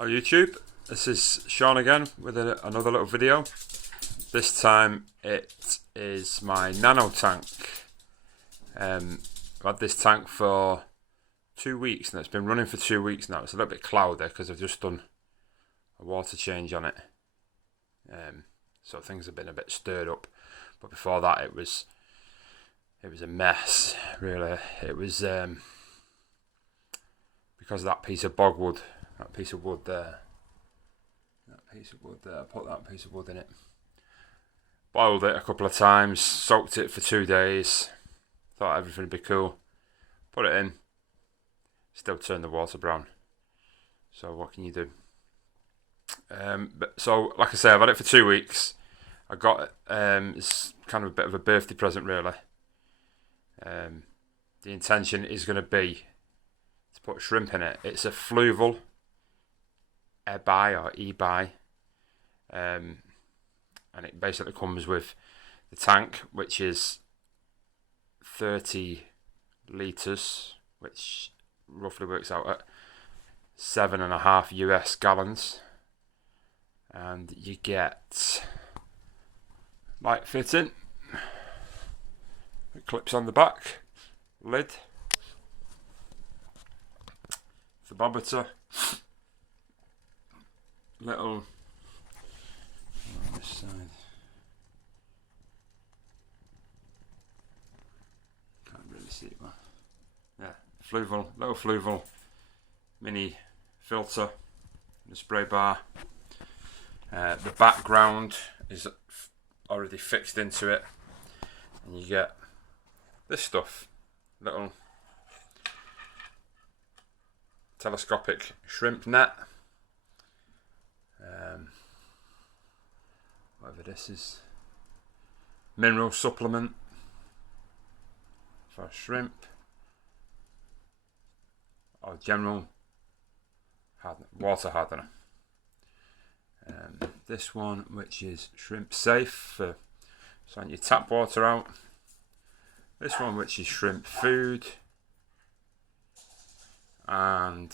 Hello YouTube, this is Sean again with another little video. This time it is my Nano tank. I've had this tank for 2 weeks and it's been running for 2 weeks now. It's a little bit cloudy because I've just done a water change on it. So things have been a bit stirred up, but before that it was a mess really. It was because of that piece of bogwood. That piece of wood there. I put that piece of wood in it. Boiled it a couple of times, soaked it for 2 days. Thought everything would be cool. Put it in. Still turned the water brown. So what can you do? So like I say, I've had it for 2 weeks. I got it. It's kind of a bit of a birthday present really. The intention is going to be to put shrimp in it. It's a fluval e-buy, and it basically comes with the tank, which is 30 litres, which roughly works out at 7.5 US gallons, and you get light fitting, it clips on the back, lid, thermometer, little on this side. Can't really see it well. Yeah, little fluval mini filter, the spray bar. The background is already fixed into it, and you get this stuff, little telescopic shrimp net. Whatever this is, mineral supplement for shrimp, or general water hardener. This one, which is shrimp safe for sorting your tap water out. This one, which is shrimp food, and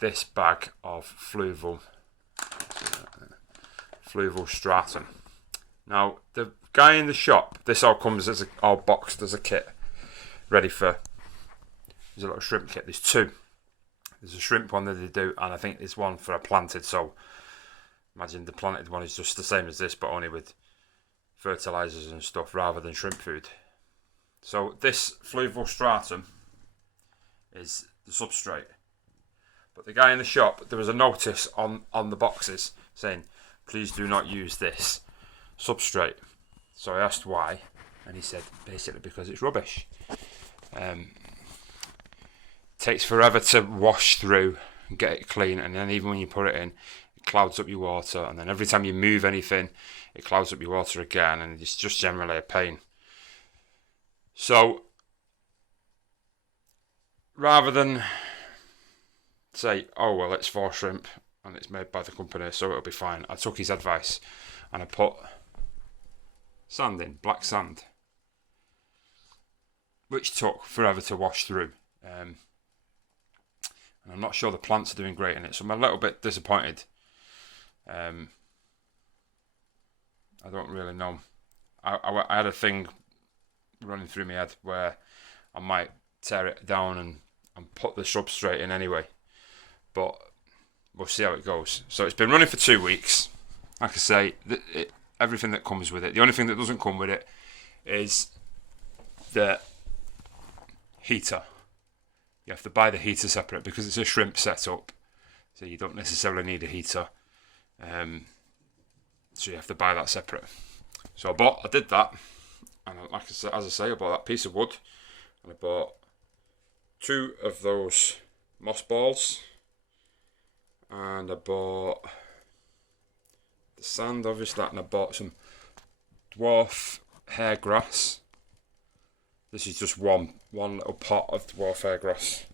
this bag of fluval stratum. Now the guy in the shop, this all comes as all boxed as a kit, ready for. There's a little shrimp kit. There's two. There's a shrimp one that they do, and I think there's one for a planted. So imagine the planted one is just the same as this, but only with fertilizers and stuff rather than shrimp food. So this fluval stratum is the substrate. But the guy in the shop, there was a notice on the boxes saying, please do not use this substrate. So I asked why, and he said basically because it's rubbish. Takes forever to wash through and get it clean, and then even when you put it in, it clouds up your water, and then every time you move anything, it clouds up your water again, and it's just generally a pain. So rather than say, oh well, it's for shrimp and it's made by the company, so it'll be fine, I took his advice and I put sand in, black sand, which took forever to wash through. And I'm not sure the plants are doing great in it, so I'm a little bit disappointed. I don't really know. I had a thing running through my head where I might tear it down and put the substrate in anyway, but we'll see how it goes. So it's been running for 2 weeks. Like I say, everything that comes with it. The only thing that doesn't come with it is the heater. You have to buy the heater separate because it's a shrimp setup, so you don't necessarily need a heater. So you have to buy that separate. So I did that, and like I said, I bought that piece of wood, and I bought 2 of those moss balls, and I bought the sand, obviously, and I bought some dwarf hair grass. This is just one little pot of dwarf hair grass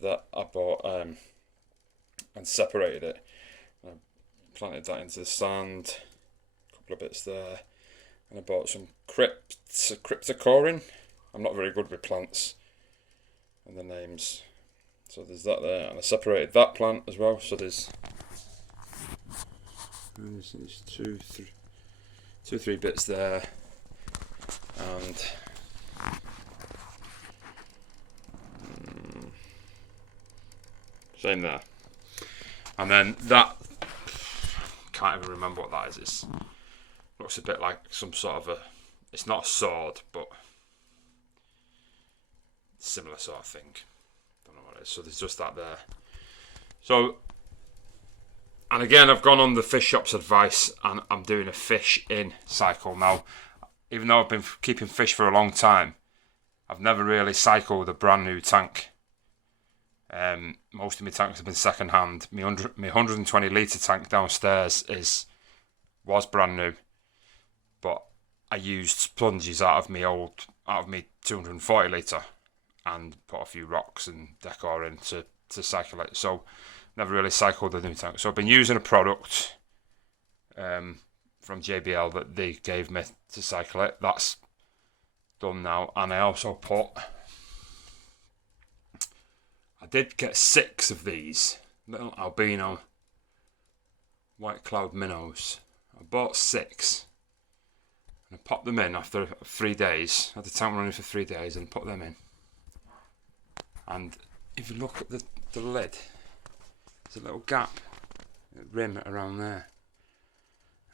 that I bought and separated it. I planted that into the sand, a couple of bits there, and I bought some cryptocorin. I'm not very good with plants and the names, So there's that there, and I separated that plant as well. So there's two, three bits there, and same there. And then that, can't even remember what that is. It looks a bit like some sort of it's not a sword, but similar sort of thing. Don't know what it is. So there's just that there. So, and again, I've gone on the fish shop's advice, and I'm doing a fish in cycle now. Even though I've been keeping fish for a long time, I've never really cycled a brand new tank. Most of my tanks have been second hand. My 120 litre tank downstairs was brand new, but I used sponges out of my 240 litre and put a few rocks and decor in to cycle it. So never really cycled the new tank. So I've been using a product from JBL that they gave me to cycle it. That's done now, and I also I did get 6 of these little albino white cloud minnows. I bought 6 and I popped them in after 3 days. I had the tank running for 3 days and put them in. And if you look at the lid, there's a little gap, a rim around there,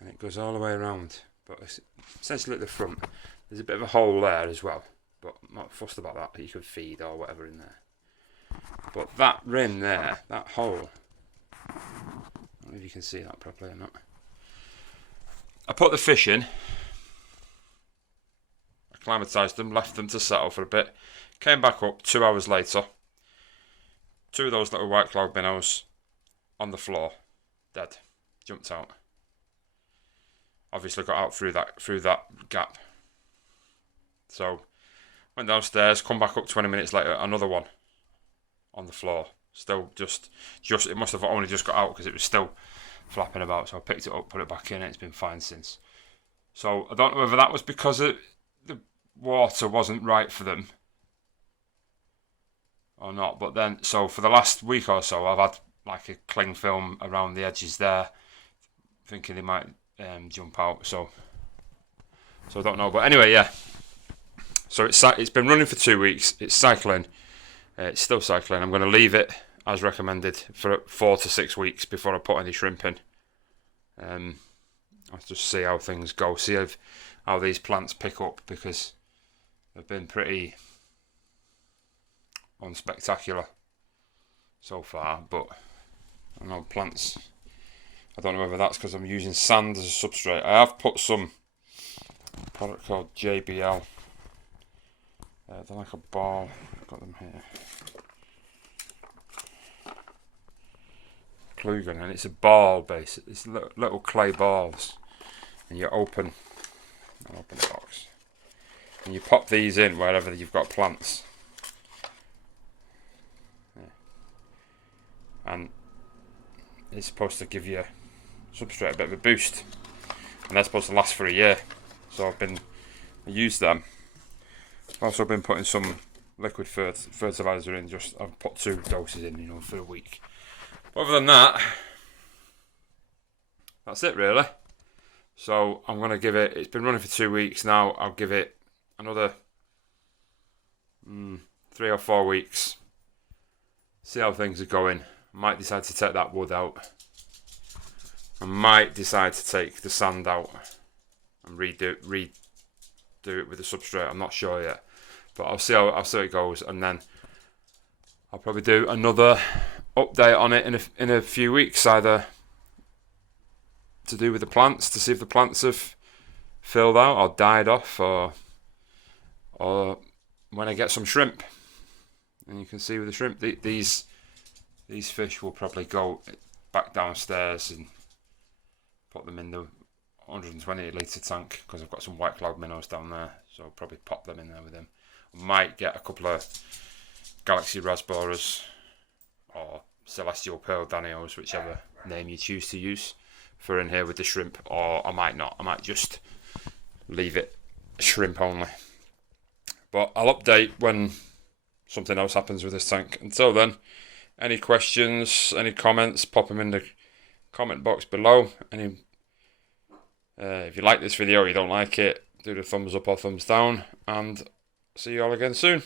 and it goes all the way around. But essentially at the front, there's a bit of a hole there as well. But I'm not fussed about that. You could feed or whatever in there. But that rim there, that hole, I don't know if you can see that properly or not. I put the fish in, acclimatised them, left them to settle for a bit, came back up 2 hours later, 2 of those little white cloud minnows on the floor, dead, jumped out. Obviously got out through that gap. So went downstairs, come back up 20 minutes later, another one on the floor, still just it must have only just got out because it was still flapping about. So I picked it up, put it back in, and it's been fine since. So I don't know whether that was because the water wasn't right for them or not, but then so for the last week or so I've had like a cling film around the edges there, thinking they might jump out. So I don't know, but anyway, yeah. So it's been running for 2 weeks. It's cycling. It's still cycling. I'm going to leave it as recommended for 4 to 6 weeks before I put any shrimp in. I'll just see how things go. See how these plants pick up, because they've been pretty unspectacular so far. But I know plants. I don't know whether that's because I'm using sand as a substrate. I have put some product called JBL. They're like a ball. I've got them here. Klugen, and it's a ball base. It's little clay balls, and you open the box, and you pop these in wherever you've got plants. Yeah. And it's supposed to give you substrate a bit of a boost, and they're supposed to last for a year. So I used them. I've also been putting some liquid fertilizer in. I've put 2 doses in, for a week. But other than that, that's it really. So I'm going to give it, it's been running for 2 weeks now, I'll give it another 3 or 4 weeks. See how things are going. I might decide to take that wood out. I might decide to take the sand out and redo it with the substrate. I'm not sure yet, but I'll see how it goes, and then I'll probably do another update on it in a few weeks, either to do with the plants, to see if the plants have filled out or died off, or when I get some shrimp. And you can see with the shrimp, these fish will probably go back downstairs and put them in the 120 litre tank, because I've got some white cloud minnows down there, so I'll probably pop them in there with them. I might get a couple of Galaxy Rasboras or Celestial Pearl Danios, whichever name you choose to use, for in here with the shrimp, or I might not. I might just leave it shrimp only. But I'll update when something else happens with this tank. Until then, Any questions, any comments, pop them in the comment box below. If you like this video or you don't like it, do the thumbs up or thumbs down, and see you all again soon.